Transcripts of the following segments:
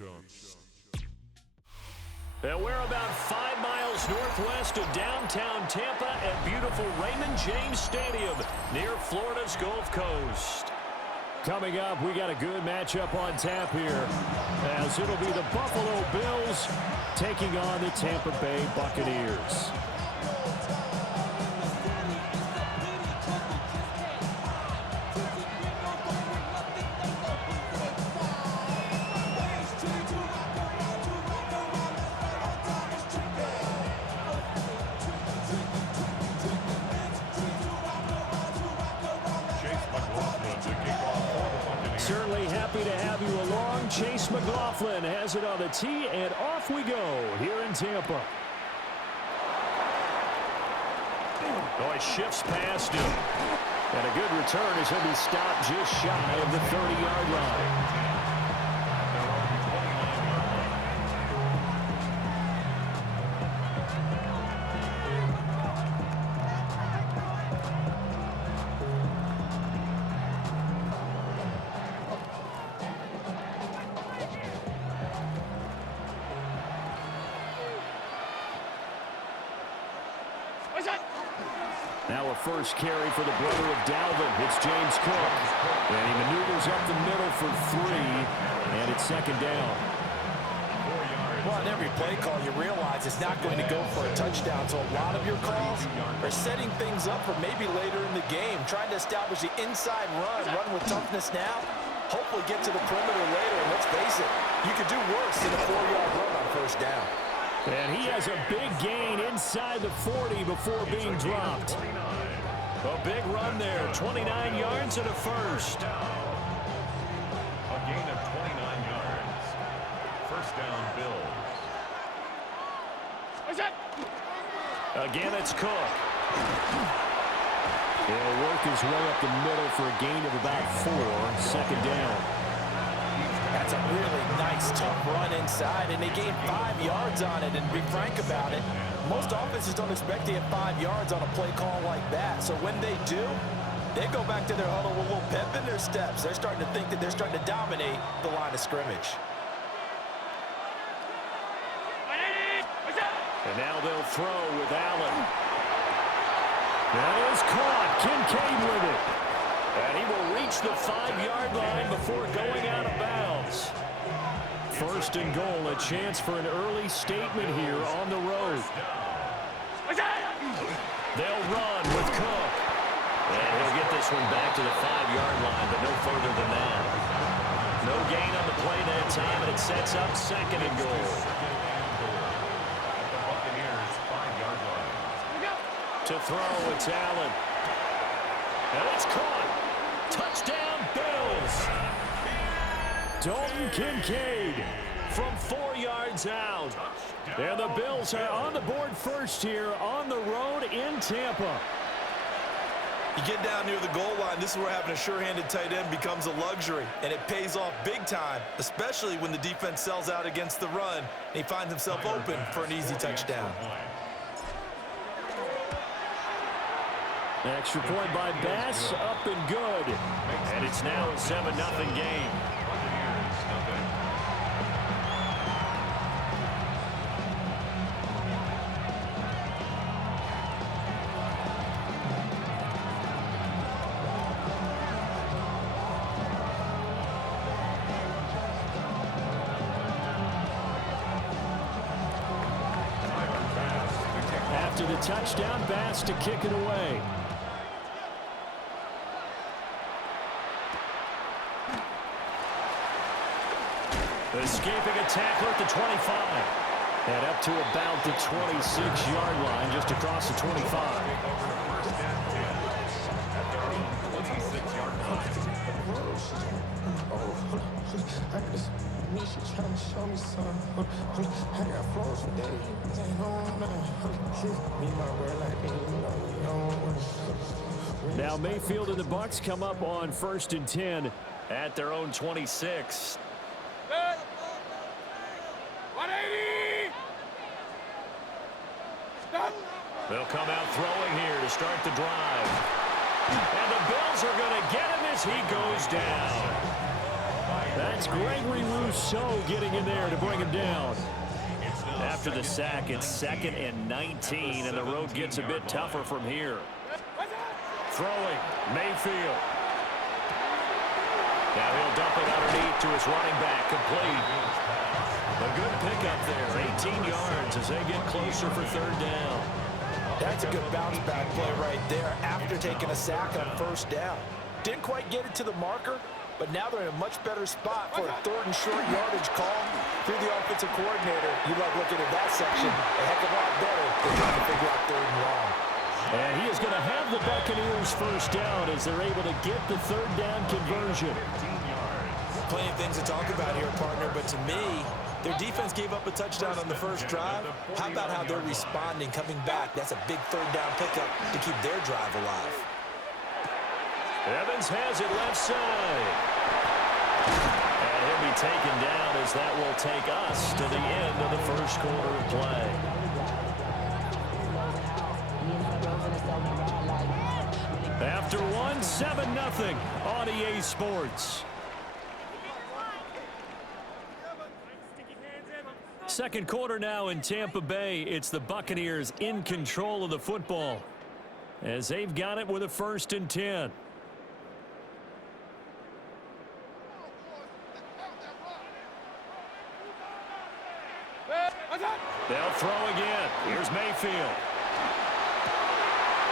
And we're about 5 miles northwest of downtown Tampa at beautiful Raymond James Stadium near Florida's Gulf Coast. Coming up, we got a good matchup on tap here, as it'll be the Buffalo Bills taking on the Tampa Bay Buccaneers. Certainly happy to have you along. Chase McLaughlin has it on the tee, and off we go here in Tampa. Oh, it shifts past him. And a good return as he'll be stopped just shy of the 30-yard line. Now a first carry for the brother of Dalvin. It's James Cook. And he maneuvers up the middle for 3. And it's second down. Well, on every play call, you realize it's not going to go for a touchdown. So a lot of your calls are setting things up for maybe later in the game, trying to establish the inside run with toughness now, hopefully get to the perimeter later. And let's face it, you could do worse than a 4-yard run on first down. And he has a big gain inside the 40 before being dropped. A big run there, 29 yards and a first. A gain of 29 yards. First down, Bills. Again, it's Cook. He'll work his way up the middle for a gain of about 4. Second down. That's a really nice, tough run inside, and they gained 5 yards on it. And to be frank about it, most offenses don't expect to get 5 yards on a play call like that. So when they do, they go back to their huddle with a little pep in their steps. They're starting to think that they're starting to dominate the line of scrimmage. And now they'll throw with Allen. That is caught. Kincaid with it. And he will reach the 5-yard line before going out of bounds. First and goal, a chance for an early statement here on the road. They'll run with Cook. And he'll get this one back to the 5-yard line, but no further than that. No gain on the play that time, and it sets up second and goal. At the Buccaneers' 5-yard line. To throw, it's Allen. And it's caught. Touchdown, Bills. Dalton Kincaid from 4 yards out. And the Bills are on the board first here on the road in Tampa. You get down near the goal line, this is where having a sure-handed tight end becomes a luxury, and it pays off big time, especially when the defense sells out against the run, and he finds himself open for an easy touchdown. Extra point by Bass, up and good. And it's now a 7-0 game. After the touchdown, Bass to kick it away. Escaping a tackler at the 25. And up to about the 26-yard line, just across the 25. Now Mayfield and the Bucs come up on 1st and 10 at their own 26. They'll come out throwing here to start the drive. And the Bills are going to get him as he goes down. That's It's Gregory Rousseau getting in there to bring him down. After the sack, it's 2nd and 19, and the road gets a bit tougher from here. Throwing, Mayfield. Now he'll dump it underneath to his running back, complete. A good pickup there, 18 yards as they get closer for 3rd down. That's a good bounce-back play right there after taking a sack on 1st down. Didn't quite get it to the marker, but now they're in a much better spot for a 3rd and short yardage call through the offensive coordinator. You like looking at that section a heck of a lot better than trying to figure out 3rd and long. And he is going to have the Buccaneers 1st down as they're able to get the 3rd down conversion. Plenty of things to talk about here, partner, but to me, their defense gave up a touchdown on the 1st drive. How about how they're responding, coming back? That's a big 3rd down pickup to keep their drive alive. Evans has it left side. And he'll be taken down as that will take us to the end of the 1st quarter of play. After 1, 7-0 on EA Sports. 2nd quarter now in Tampa Bay. It's the Buccaneers in control of the football as they've got it with a 1st and 10. They'll throw again. Here's Mayfield.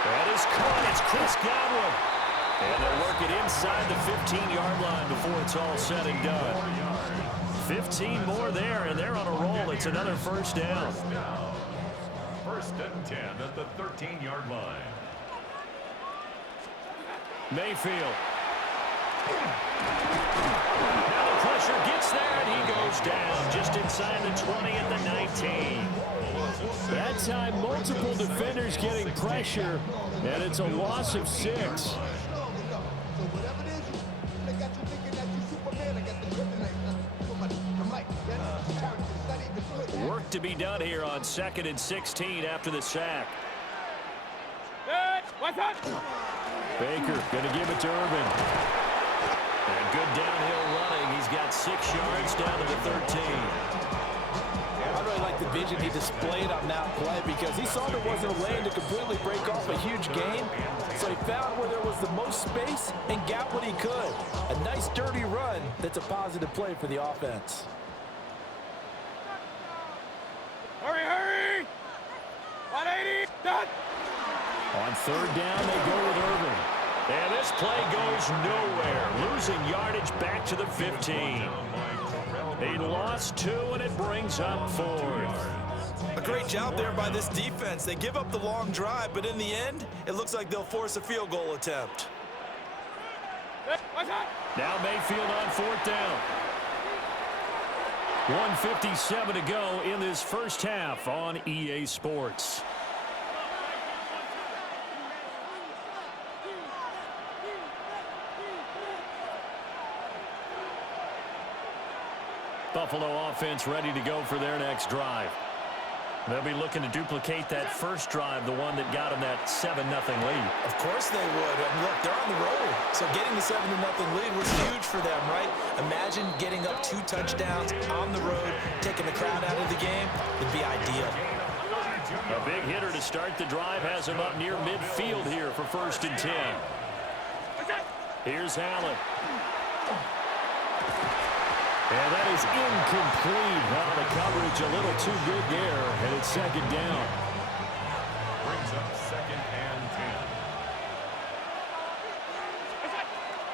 That is caught. It's Chris Godwin. And they'll work it inside the 15-yard line before it's all said and done. 15 more there, and they're on a roll. It's another 1st down. 1st and 10 at the 13-yard line. Mayfield. Now the pressure gets there, and he goes down just inside the 20 at the 19. That time, multiple defenders getting pressure, and it's a loss of 6. Work to be done here on 2nd and 16 after the sack. Baker going to give it to Irvin. And good downhill running. He's got 6 yards down to the 13. I really like the vision he displayed on that play because he saw there wasn't a lane to completely break off a huge gain. So he found where there was the most space and got what he could. A nice dirty run that's a positive play for the offense. Hurry! 180, done! On 3rd down, they go with Irvin. And this play goes nowhere. Losing yardage back to the 15. He lost 2, and it brings up 4th. A great job there by this defense. They give up the long drive, but in the end, it looks like they'll force a field goal attempt. Now Mayfield on 4th down. 1:57 to go in this 1st half on EA Sports. Buffalo offense ready to go for their next drive. They'll be looking to duplicate that 1st drive, the one that got them that 7-0 lead. Of course they would. And look, they're on the road. So getting the 7-0 lead was huge for them, right? Imagine getting up 2 touchdowns on the road, taking the crowd out of the game. It'd be ideal. A big hitter to start the drive has him up near midfield here for 1st and 10. Here's Allen. And that is incomplete. Well, the coverage a little too good there, and it's 2nd down. Brings up 2nd and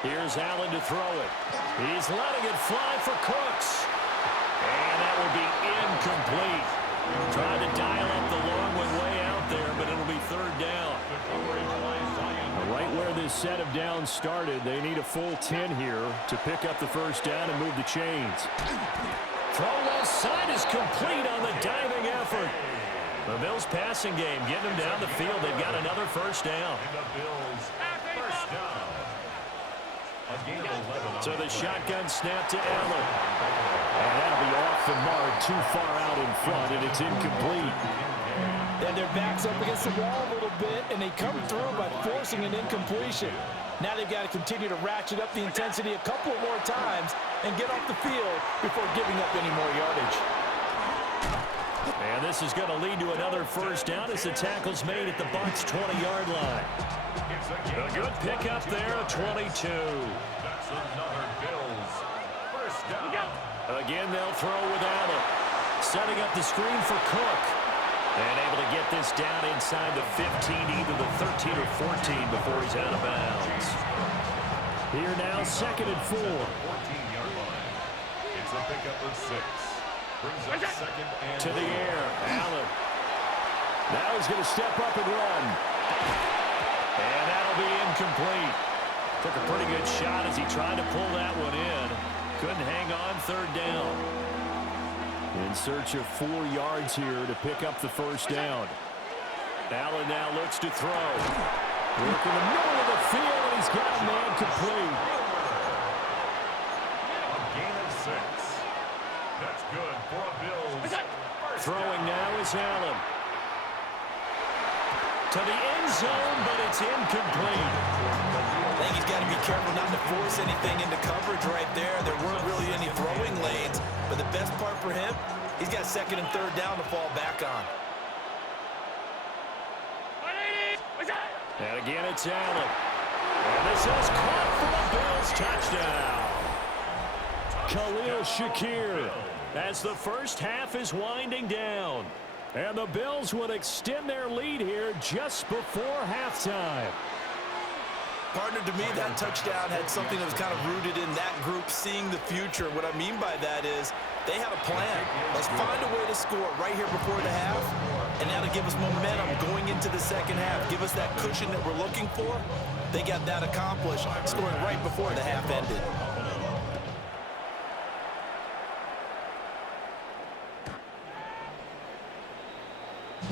10. Here's Allen to throw it. He's letting it fly for Cooks. And that will be incomplete. Trying to dial up the long one way out there, but it'll be 3rd down. Right where this set of downs started, they need a full 10 here to pick up the 1st down and move the chains. Throw left side is complete on the diving effort. The Bills passing game getting them down the field. They've got another 1st down. And the Bills 1st down. A gain of 11. So the shotgun snap to Allen. And that'll be off the mark, too far out in front, and it's incomplete. And their backs up against the wall a little bit, and they come through by forcing an incompletion. Now they've got to continue to ratchet up the intensity a couple more times and get off the field before giving up any more yardage. And this is going to lead to another first down as the tackle's made at the Bucs' 20-yard line. A good pickup there, 22. That's another Bills first down. Again, they'll throw with Allen. Setting up the screen for Cook. And able to get this down inside the 15, either the 13 or 14 before he's out of bounds. Here now, 2nd and 4. 14-yard line. It's a pickup of 6. Brings up 2nd and to the air, Allen. Now he's going to step up and run. And that'll be incomplete. Took a pretty good shot as he tried to pull that one in. Couldn't hang on, 3rd down. In search of 4 yards here to pick up the first down. Allen now looks to throw. Work in the middle of the field, and he's got a man complete. a gain of 6. That's good for a Bills. Throwing now is Allen. To the end zone, but it's incomplete. I think he's got to be careful not to force anything into coverage right there. There weren't really any throwing lanes, but the best part for him, he's got 2nd and 3rd down to fall back on. And again, it's Allen. And this is caught for a Bills touchdown. Khalil Shakir as the first half is winding down. And the Bills would extend their lead here just before halftime. Partner, to me, that touchdown had something that was kind of rooted in that group seeing the future. What I mean by that is they had a plan. Let's find a way to score right here before the half, and now to give us momentum going into the second half. Give us that cushion that we're looking for. They got that accomplished, scoring right before the half ended.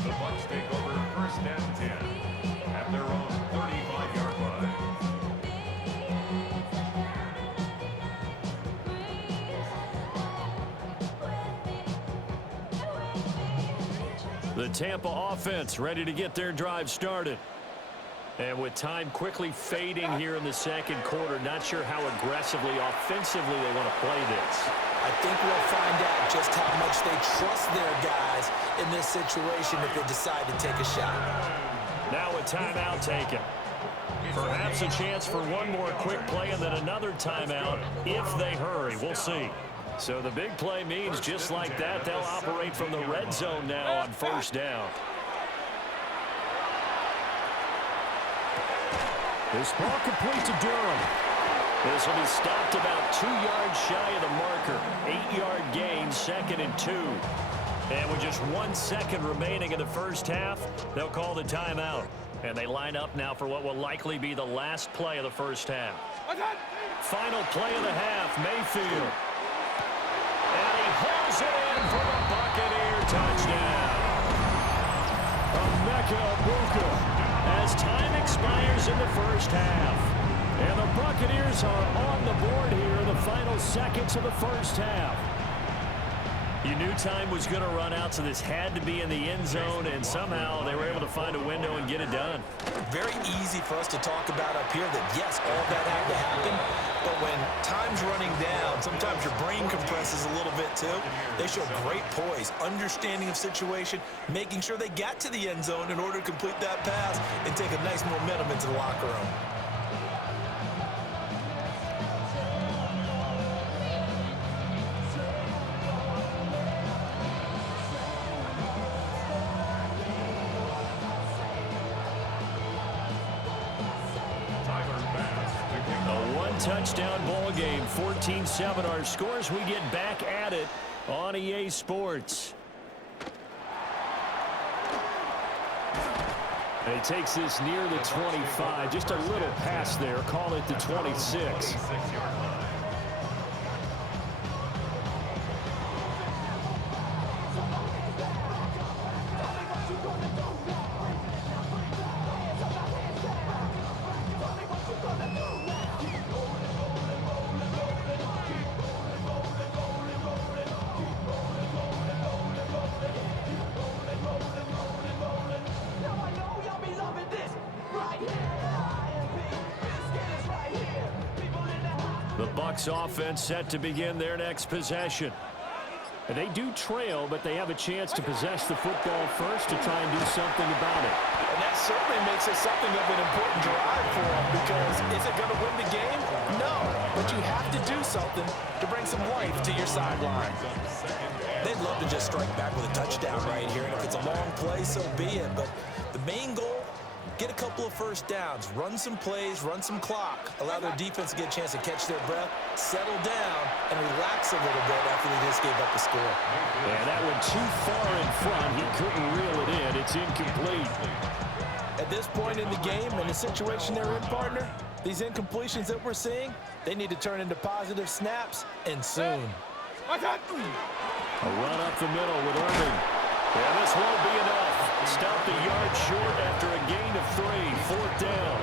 The Bucs take over 1st and 10 at their own 35-yard line. The Tampa offense ready to get their drive started. And with time quickly fading here in the second quarter, not sure how aggressively, offensively they want to play this. I think we'll find out just how much they trust their guys in this situation if they decide to take a shot. Now a timeout taken. Perhaps a chance for one more quick play and then another timeout if they hurry. We'll see. So the big play means just like that, they'll operate from the red zone now on 1st down. This ball complete to Durham. This will be stopped about 2 yards shy of the marker. 8-yard gain, 2nd and 2. And with just 1 second remaining in the first half, they'll call the timeout. And they line up now for what will likely be the last play of the first half. Final play of the half, Mayfield. And he hauls it in for a Buccaneer touchdown. Emeka Egbuka as time expires in the first half. And the Buccaneers are on the board here in the final seconds of the first half. You knew time was going to run out, so this had to be in the end zone, and somehow they were able to find a window and get it done. Very easy for us to talk about up here that, yes, all that had to happen, but when time's running down, sometimes your brain compresses a little bit too. They show great poise, understanding of situation, making sure they got to the end zone in order to complete that pass and take a nice momentum into the locker room. Touchdown ball game, 14-7 our scores. We get back at it on EA Sports. And he takes this near the 25, just a little pass there, call it the 26. Bucs offense set to begin their next possession. And they do trail, but they have a chance to possess the football first to try and do something about it. And that certainly makes it something of an important drive for them, because is it going to win the game? No, but you have to do something to bring some life to your sideline. They'd love to just strike back with a touchdown right here, and if it's a long play, so be it. But the main goal, get a couple of first downs, run some plays, run some clock, allow their defense to get a chance to catch their breath, settle down, and relax a little bit after they just gave up the score. Yeah, that one too far in front. He couldn't reel it in. It's incomplete. At this point in the game and the situation they're in, partner, these incompletions that we're seeing, they need to turn into positive snaps, and soon. A run up the middle with Irving. Yeah, this won't be enough. Stopped a yard short after a gain of 3. 4th down.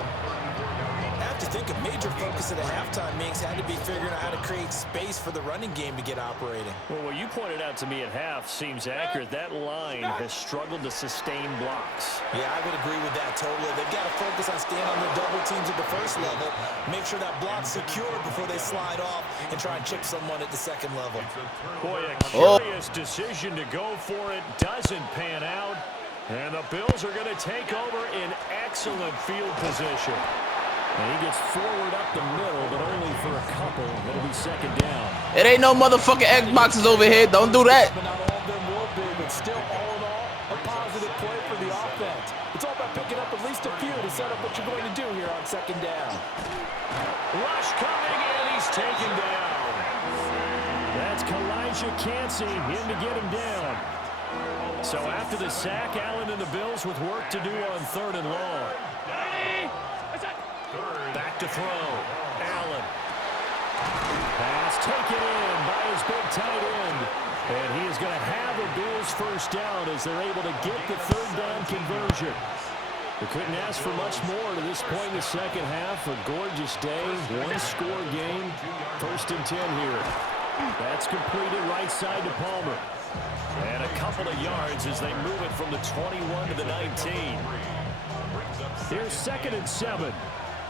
I have to think a major focus of the halftime meetings had to be figuring out how to create space for the running game to get operating. Well, what you pointed out to me at half seems accurate. That line has struggled to sustain blocks. Yeah, I would agree with that totally. They've got to focus on staying on their double teams at the first level, make sure that block's secure before they slide off and try and chip someone at the second level. Boy, a curious decision to go for it doesn't pan out. And the Bills are going to take over in excellent field position. And he gets forward up the middle, but only for a couple. It'll be 2nd down. It ain't no motherfucking Xboxes over here. Don't do that. But not all of them will be, but still, all in all, a positive play for the offense. It's all about picking up at least a few to set up what you're going to do here on 2nd down. Rush coming, and he's taken down. That's Kalijah Cansey in to get him down. So after the sack, Allen and the Bills with work to do on 3rd and long. Back to throw. Allen. Pass taken in by his big tight end. And he is going to have a Bills 1st down as they're able to get the 3rd down conversion. They couldn't ask for much more to this point in the 2nd half. A gorgeous day, 1-score game. 1st and 10 here. That's completed right side to Palmer. And a couple of yards as they move it from the 21 to the 19. Here's 2nd and 7.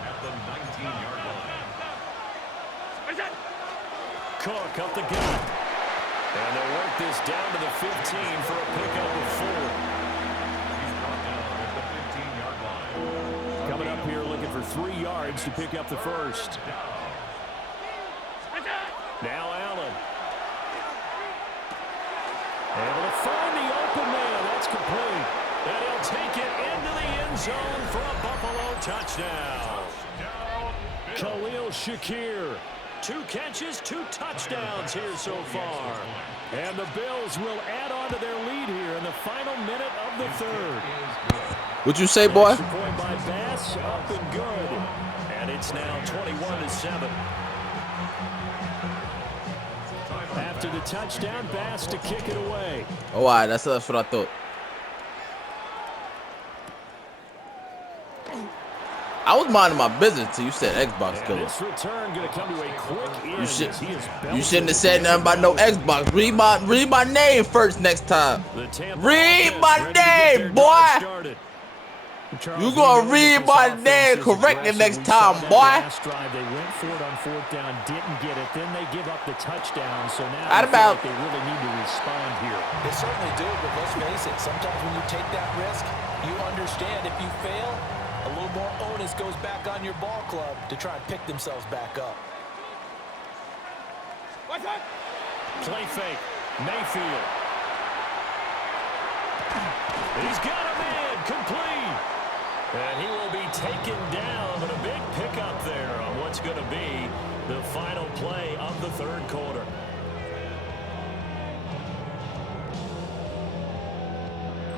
At the 19-yard line. Cook up the gut. And they'll work this down to the 15 for a pickup of 4. He's brought down at the 15-yard line. Coming up here looking for 3 yards to pick up the 1st. Now Allen. Able to find the open man. That's complete. And he'll take it into the end zone for a Buffalo touchdown. Khalil Shakir. 2 catches, 2 touchdowns here so far. And the Bills will add on to their lead here in the final minute of the 3rd. What you say, boy? Extra point by Bass, up and good. And it's now 21-7. After the touchdown, Bass to kick it away. Oh, all right, that's what I thought. I was minding my business until you said Xbox killer. This return going to come to a quick end. You shouldn't have said nothing about no Xbox. Read my name first next time. Read my name, boy. You gonna read my name correctly next time, boy. Last drive, they went for it on 4th down, didn't get it. Then they give up the touchdown. So now they feel like they really need to respond here. They certainly do, but let's face it. Sometimes when you take that risk, you understand if you fail, a little more onus goes back on your ball club to try and pick themselves back up. Play fake. Mayfield. He's got a man. Complete. And he will be taken down, but a big pickup there on what's going to be the final play of the 3rd quarter.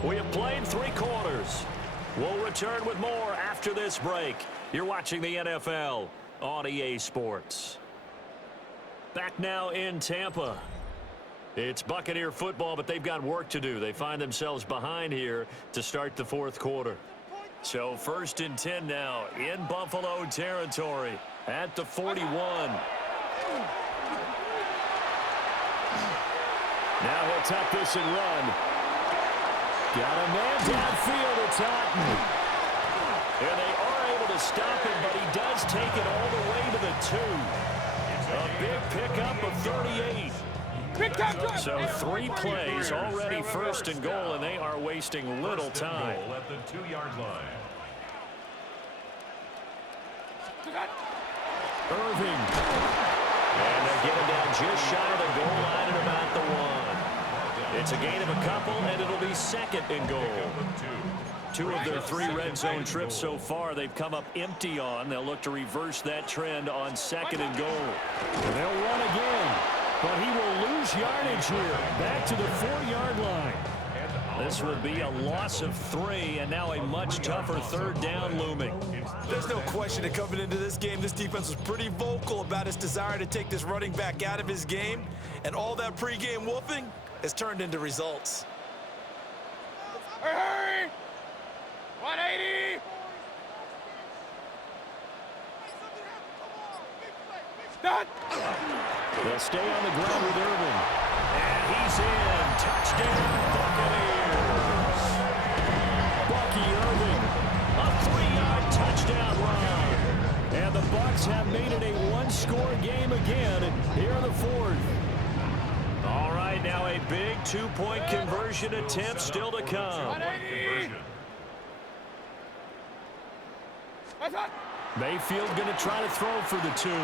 We have played 3 quarters. We'll return with more after this break. You're watching the NFL on EA Sports. Back now in Tampa. It's Buccaneer football, but they've got work to do. They find themselves behind here to start the 4th quarter. So 1st and 10 now in Buffalo territory at the 41. Now he'll tuck this and run. Got a man downfield. It's Otten. And they are able to stop him, but he does take it all the way to the 2. A big pickup of 38. So 3 plays already first and goal, and they are wasting little time. At the 2-yard line. Irving. And they're getting down just shy of the goal line at about the 1. It's a gain of a couple, and it'll be second and goal. 2 of their 3 red zone trips so far they've come up empty on. They'll look to reverse that trend on second and goal. And they'll run again, but he will lose yardage here. Back to the 4-yard line. This will be a loss of 3, and now a much tougher third down looming. There's no question that coming into this game, this defense was pretty vocal about its desire to take this running back out of his game, and all that pregame wolfing has turned into results. Hurry! 180! Done! They'll stay on the ground with Irving. And he's in. Touchdown, Buccaneers. Bucky Irving, a 3-yard touchdown run. And the Bucs have made it a 1-score game again here in the 4th. All right, now a big 2-point conversion attempt still to come. 180! Mayfield going to try to throw for the 2. And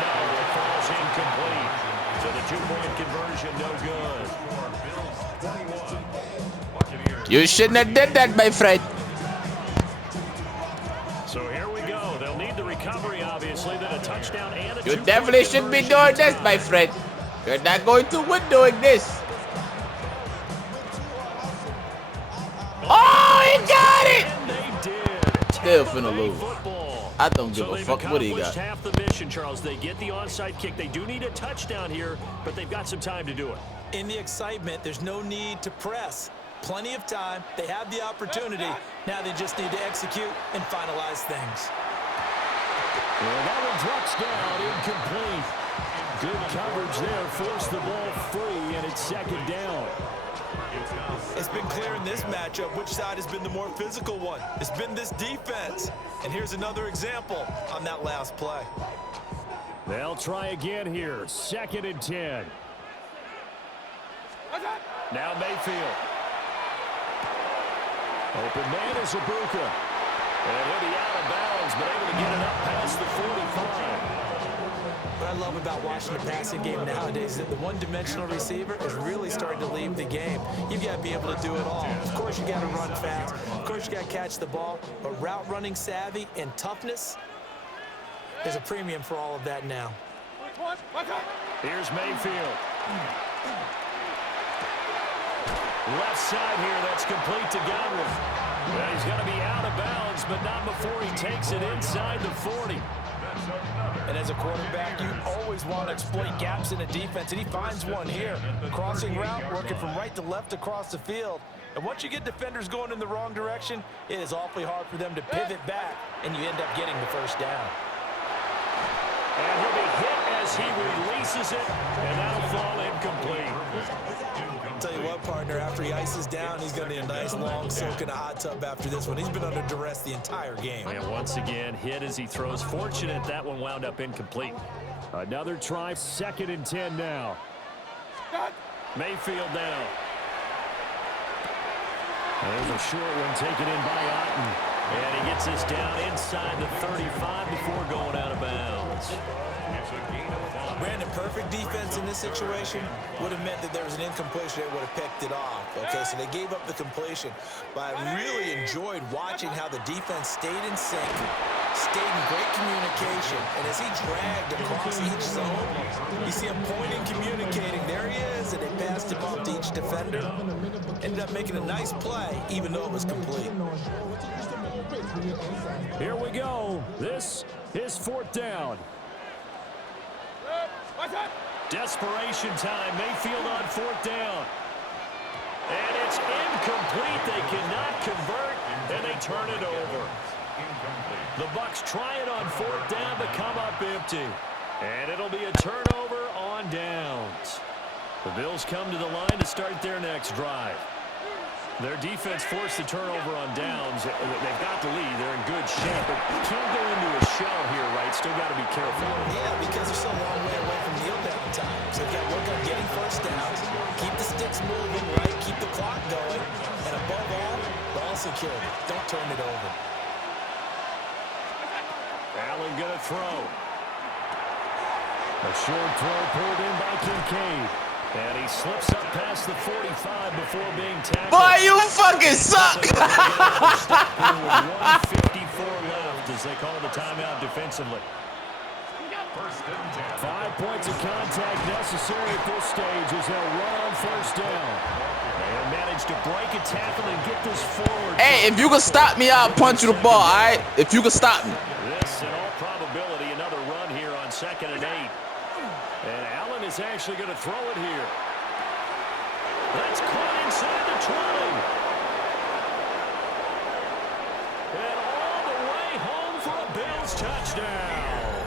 no, it falls incomplete. So the 2-point conversion, no good. You shouldn't have did that, my friend. So here we go. They'll need the recovery, obviously, then a touchdown and a 2-point You definitely shouldn't be doing this, my friend. You're not going to win doing this. Oh, he got it! And they did. Still finna lose. Football. I don't give So a they've fuck what he accomplished got. half the mission, Charles. They get the onside kick. They do need a touchdown here, but they've got some time to do it. In the excitement, there's no need to press. Plenty of time. They have the opportunity. Now they just need to execute and finalize things. Well, that one drops down, incomplete. Good coverage there, forced the ball free, and it's second down. It's been clear in this matchup which side has been the more physical one. It's been this defense. And here's another example on that last play. They'll try again here, 2nd and 10. Now Mayfield. Open man is Ibuka. And he'll be out of bounds, but able to get it up past the 45. What I love about watching the passing game nowadays is that the one-dimensional receiver is really starting to leave the game. You've got to be able to do it all. Of course, you got to run fast. Of course, you got to catch the ball. But route running savvy and toughness is a premium for all of that now. Here's Mayfield. Left side here, that's complete to Godwin. Well, he's going to be out of bounds, but not before he takes it inside the 40. And as a quarterback, you always want to exploit gaps in a defense, and he finds one here. Crossing route, working from right to left across the field. And once you get defenders going in the wrong direction, it is awfully hard for them to pivot back, and you end up getting the first down. And he'll be hit as he releases it, and that'll fall incomplete. I'll tell you what, partner, after he ices down, he's going to need a nice long soak in a hot tub after this one. He's been under duress the entire game. And once again, hit as he throws. Fortunate that one wound up incomplete. Another try, 2nd and 10 now. Mayfield now. There's a short one taken in by Otten. And he gets this down inside the 35 before going out of bounds. Brandon, perfect defense in this situation would have meant that there was an incompletion. They would have picked it off. Okay, so they gave up the completion. But I really enjoyed watching how the defense stayed in sync, stayed in great communication. And as he dragged across each zone, you see him pointing, communicating. There he is, and they passed him up to each defender. Ended up making a nice play, even though it was complete. Here we go. This is 4th down. Desperation time. Mayfield on 4th down. And it's incomplete. They cannot convert, and they turn it over. The Bucs try it on 4th down to come up empty. And it'll be a turnover on downs. The Bills come to the line to start their next drive. Their defense forced the turnover on downs. They've got the lead. They're in good shape, but can't go into a shell here, right? Still got to be careful. Yeah, because they're so a long way away from kneel down time. So they've got to work on getting first downs, keep the sticks moving, right? Keep the clock going, and above all, ball security. Don't turn it over. Allen gonna throw. A short throw pulled in by Kincaid. And he slips up past the 45 before being tackled. Boy, you fucking suck. With 1:54 left as they call the timeout defensively. 5 points of contact necessary at this stage as they'll run on first down. They managed to break a tackle and get this forward. Hey, if you can stop me, I'll punch you the ball, all right? If you can stop me. This, in all probability, another run here on 2nd and 8. And Allen is actually going to throw it here. That's caught inside the 20. And all the way home for a Bills touchdown.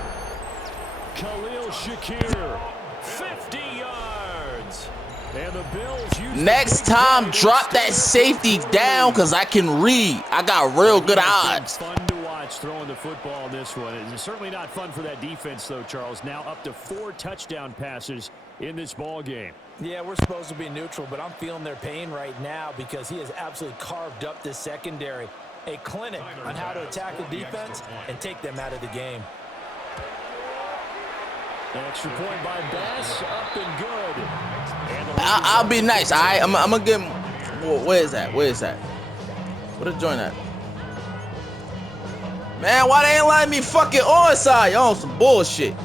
Khalil Shakir, 50 yards. and the Bills use Next time, drop that safety down because I can read. I got real good odds. Fun to watch throwing the football in this one. It's certainly not fun for that defense, though, Charles. Now up to 4 touchdown passes in this ball game. Yeah, we're supposed to be neutral, but I'm feeling their pain right now because he has absolutely carved up this secondary. A clinic on how to attack the defense and take them out of the game. An extra point by Bass, up and good. And I'll be nice, all right? I'm going to give him... Where is that? Where is that? Where the joint at? Man, why they ain't letting me fucking onside? Y'all on some bullshit.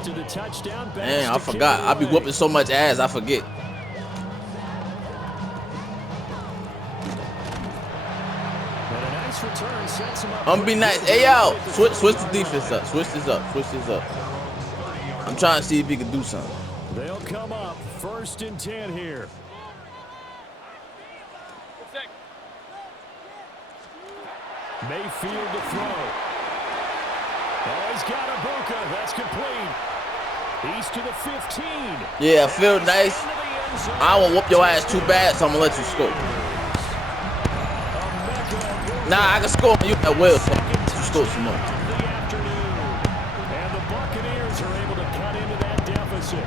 after the touchdown, Bass Man, I to forgot. kick it I be away. whooping so much ass, I forget. And a nice return sets him up. I'm gonna be nice. Hey, yo, switch the defense up. Switch this up. Switch this up. I'm trying to see if he can do something. They'll come up 1st and 10 here. Mayfield to throw. Oh, he's got Ibuka. That's complete. He's to the 15. Yeah, feel nice. I won't whoop your ass too bad, so I'm gonna let you score. Nah, I can score on you at will. So you score some more. And the Buccaneers are able to cut into that deficit.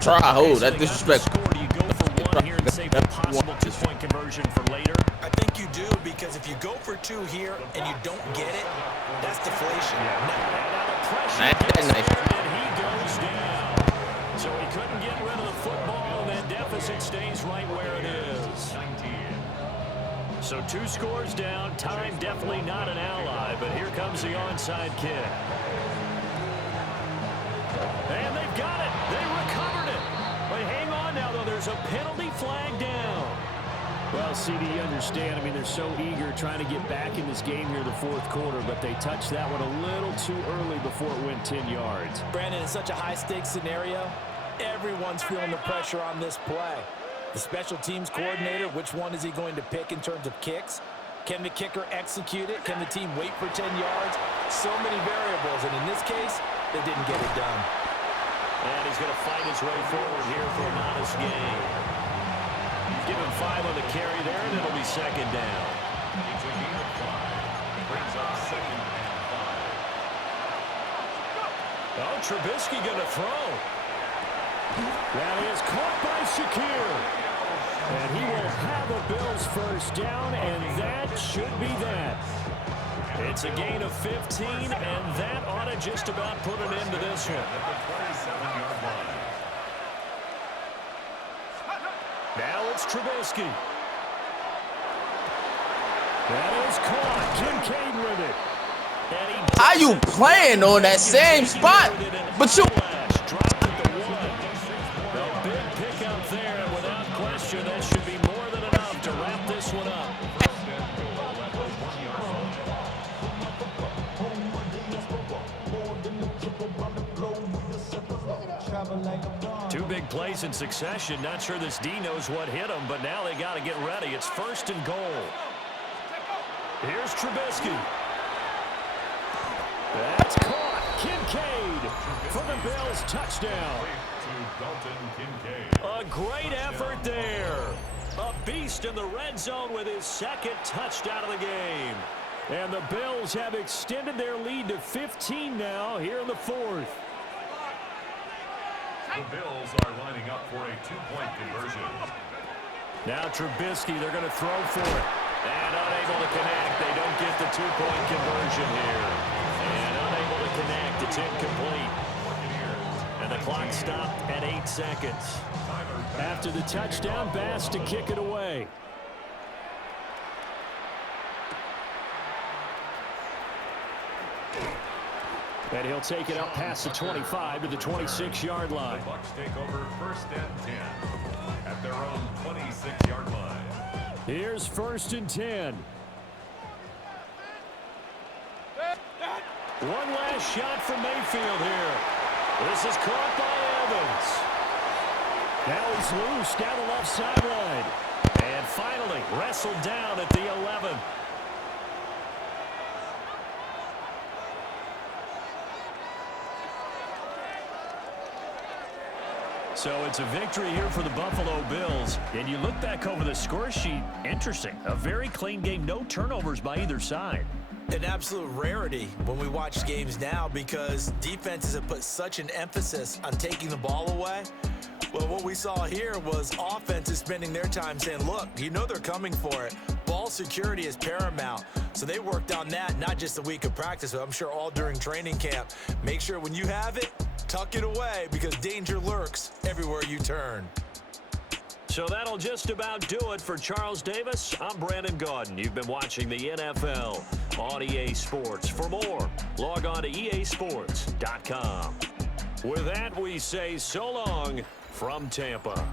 Try, hold. That disrespect. Do you go for one here and save a possible 2-point conversion for later? I think you do, because if you go for 2 here and you don't get it, that's deflation. Nice. And he goes down. So he couldn't get rid of the football, and that deficit stays right where it is. So 2 scores down. Time definitely not an ally, but here comes the onside kick. And they've got it. They recovered it. But hang on now, though. There's a penalty flag down. Well, CD, you understand. I mean, they're so eager trying to get back in this game here in the 4th quarter, but they touched that one a little too early before it went 10 yards. Brandon, in such a high-stakes scenario, everyone's feeling the pressure on this play. The special teams coordinator, which one is he going to pick in terms of kicks? Can the kicker execute it? Can the team wait for 10 yards? So many variables, and in this case, they didn't get it done. And he's going to fight his way forward here for a modest gain. Give him 5 on the carry there, and it'll be 2nd down. It's a gain of 5. Brings up 2nd and 5. Oh, Trubisky going to throw. That is caught by Shakir. And he will have a Bills 1st down, and that should be that. It's a gain of 15, and that ought to just about put an end to this one. Now it's Trubisky. That is caught. Kincaid with it. And he How you playing on that same spot? But you... dropped it to 1. A big pickup there. Without question, that should be more than enough to wrap this one up. Two big plays in succession. Not sure this D knows what hit him, but now they got to get ready. It's 1st and goal. Here's Trubisky. That's caught. Kincaid for the Bills touchdown. A great effort there. A beast in the red zone with his second touchdown of the game. And the Bills have extended their lead to 15 now here in the fourth. The Bills are lining up for a two-point conversion. Now Trubisky, they're going to throw for it. And unable to connect. They don't get the two-point conversion here. And unable to connect. It's incomplete. And the clock stopped at 8 seconds. After the touchdown, Bass to kick it away. And he'll take it up past the 25 to the 26-yard line. The Bucs take over first and 10 at their own 26-yard line. Here's first and 10. One last shot from Mayfield here. This is caught by Evans. Now he's loose down the left sideline. And finally wrestled down at the 11. So it's a victory here for the Buffalo Bills. And you look back over the score sheet, interesting. A very clean game, no turnovers by either side. An absolute rarity when we watch games now because defenses have put such an emphasis on taking the ball away. Well, what we saw here was offenses spending their time saying, look, you know they're coming for it. Ball security is paramount. So they worked on that not just a week of practice, but I'm sure all during training camp. Make sure when you have it, tuck it away because danger lurks everywhere you turn. So that'll just about do it for Charles Davis. I'm Brandon Gaudin. You've been watching the NFL on EA Sports. For more, log on to easports.com. With that, we say so long from Tampa.